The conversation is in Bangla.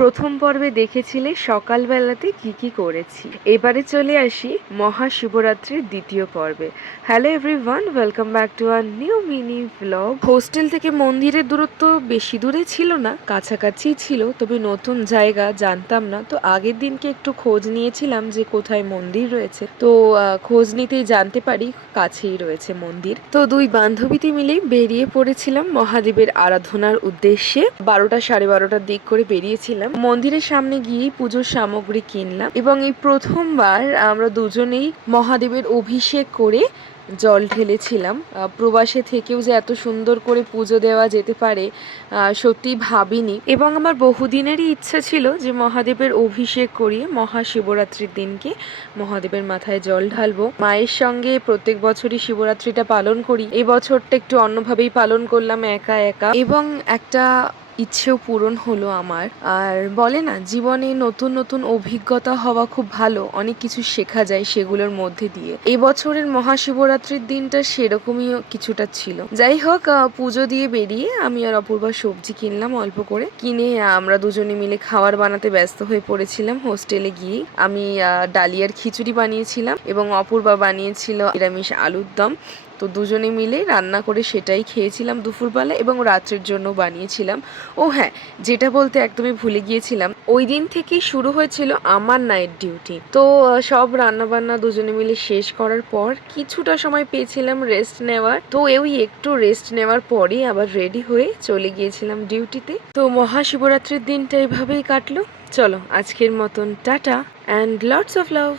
প্রথম পর্বে দেখেছিলে সকালবেলাতে কি করেছি। এবারে চলে আসি মহাশিবরাত্রির দ্বিতীয় পর্বে। Hello everyone, welcome back to our new mini blog. Hostel থেকে মন্দিরের দূরত্ব বেশি দূরে ছিল না, কাছাকাছি ছিল, তবে নতুন জায়গা জানতাম না, তো আগের দিনকে একটু খোঁজ নিয়েছিলাম যে কোথায় মন্দির রয়েছে। তো খোঁজ নিতেই জানতে পারি কাছেই রয়েছে মন্দির। তো দুই বান্ধবীতে মিলেই বেরিয়ে পড়েছিলাম মহাদেবের আরাধনার উদ্দেশ্যে। 12টা সাড়ে 12টার দিক করে বেরিয়েছিলাম। মন্দিরের সামনে গিয়ে পুজোর সামগ্রী কিনলাম এবং এই প্রথমবার আমরা দুজনেই মহাদেবের অভিষেক করে জল ঢেলেছিলাম। প্রবাসে থেকেও যে এত সুন্দর করে পুজো দেওয়া যেতে পারে সত্যি ভাবিনি, এবং আমার বহুদিনেরই ইচ্ছা ছিল যে মহাদেবের অভিষেক করিয়ে মহাশিবরাত্রির দিনকে মহাদেবের মাথায় জল ঢালবো। মায়ের সঙ্গে প্রত্যেক বছরই শিবরাত্রিটা পালন করি, এই বছরটা একটু অন্যভাবেই পালন করলাম একা একা, এবং একটা ইচ্ছেও পূরণ হলো আমার। আর বলে না, জীবনে নতুন নতুন অভিজ্ঞতা হওয়া খুব ভালো, অনেক কিছু শেখা যায় সেগুলোর মধ্যে দিয়ে। এবছরের মহাশিবরাত্রির দিনটা সেরকমই কিছুটা ছিল। যাই হোক, পুজো দিয়ে বেরিয়ে আমি আর অপূর্বা সবজি কিনলাম অল্প করে, কিনে আমরা দুজনে মিলে খাবার বানাতে ব্যস্ত হয়ে পড়েছিলাম। হোস্টেলে গিয়ে আমি ডালিয়ার খিচুড়ি বানিয়েছিলাম এবং অপূর্বা বানিয়েছিল নিরামিষ আলুর দম। তো দুজনে মিলে রান্না করে সেটাই খেয়েছিলাম দুপুরবেলা, এবং রাত্রের জন্য বানিয়েছিলাম। ও হ্যাঁ, যেটা বলতে একদমই ভুলে গিয়েছিলাম, ওই দিন থেকেই শুরু হয়েছিল আমার নাইট ডিউটি। তো সব রান্নাবান্না দুজনে মিলে শেষ করার পর কিছুটা সময় পেয়েছিলাম রেস্ট নেওয়ার। তো ওই একটু রেস্ট নেওয়ার পরেই আবার রেডি হয়ে চলে গিয়েছিলাম ডিউটিতে। তো মহাশিবরাত্রির দিনটা এভাবেই কাটলো। চলো আজকের মতন tata and lots of love.